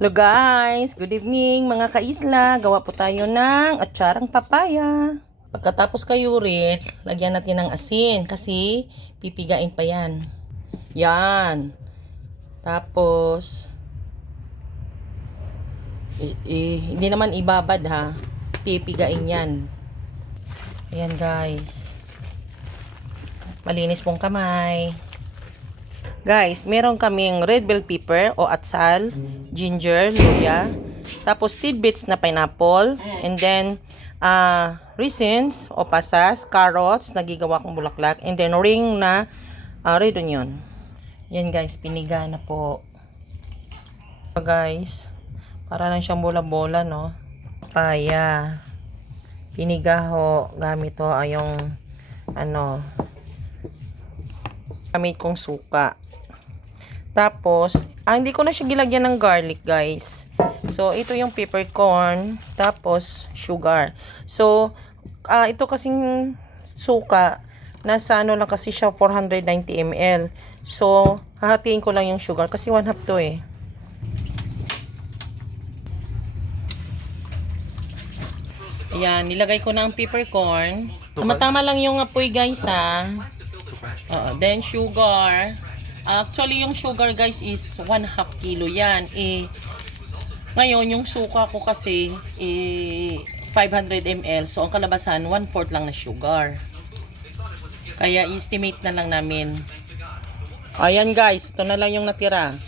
Hello guys, good evening mga kaisla. Gawa po tayo ng atsarang papaya. Pagkatapos kayurin, lagyan natin ng asin kasi pipigain pa yan. Yan. Tapos, hindi naman ibabad ha. Pipigain yan. Ayan guys. Malinis pong kamay. Guys, meron kaming red bell pepper o atsal, ginger, luya, tapos tidbits na pineapple, and then raisins o pasas, carrots, nagigawa kong bulaklak, and then ring na red onion. Yan guys, piniga na po. So guys, para lang siyang bola-bola, no? Papaya. Piniga ho, gamit ho ay yung gamit kong suka. Tapos, hindi ko na siya gilagyan ng garlic, guys. So, ito yung peppercorn, tapos sugar. So, ito kasing suka, nasa lang kasi siya 490 ml. So, hahatiin ko lang yung sugar kasi 1/2 to eh. Ayan, nilagay ko na ang peppercorn. Tama-tama lang yung apoy, guys, ha. Then, sugar. Actually, yung sugar guys is 1/2 kilo yan. Ngayon, yung suka ko kasi 500 ml. So, ang kalabasan, 1/4 lang na sugar. Kaya, estimate na lang namin. Ayan guys, ito na lang yung natira.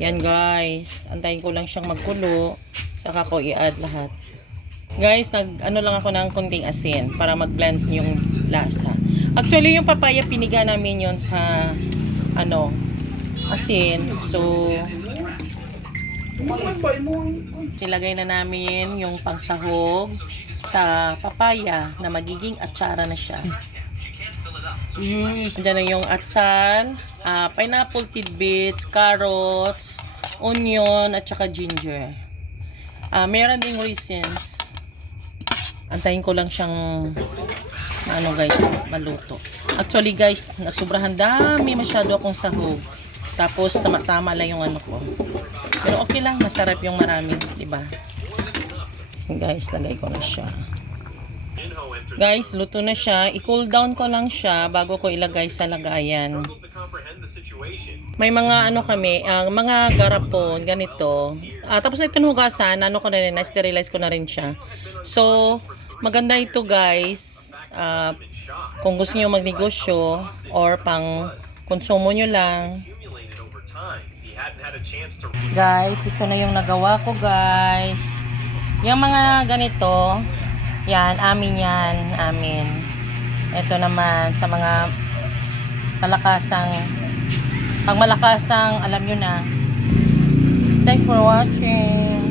Yan guys, antayin ko lang siyang magkulo. Saka ko i-add lahat. Guys, lang ako ng konting asin para mag-blend yung lasa. Actually, yung papaya piniga namin yon sa asin. So, nilagay na namin yung pangsahog sa papaya na magiging atsara na siya. Diyan na yung atsal, pineapple tidbits, carrots, onion, at saka ginger. Meron ding raisins. Antayin ko lang siyang guys, maluto. Actually guys, nasubrahan dami masyado akong sahog. Tapos tama-tama lang yung ko. Pero okay lang, masarap yung marami, 'di ba? Guys, lagay ko na siya. Guys, luto na siya. I-cool down ko lang siya bago ko ilagay sa lagayan. May mga kami, mga garapon ganito. Tapos ito hugasan, ko na rin, na-sterilize ko na rin siya. So, maganda ito guys. Kung gusto niyo magnegosyo or pang konsumo nyo lang. Guys, ito na yung nagawa ko guys. Yung mga ganito, yan, amin yan, amin. Ito naman sa mga pang malakasang, alam nyo na. Thanks for watching.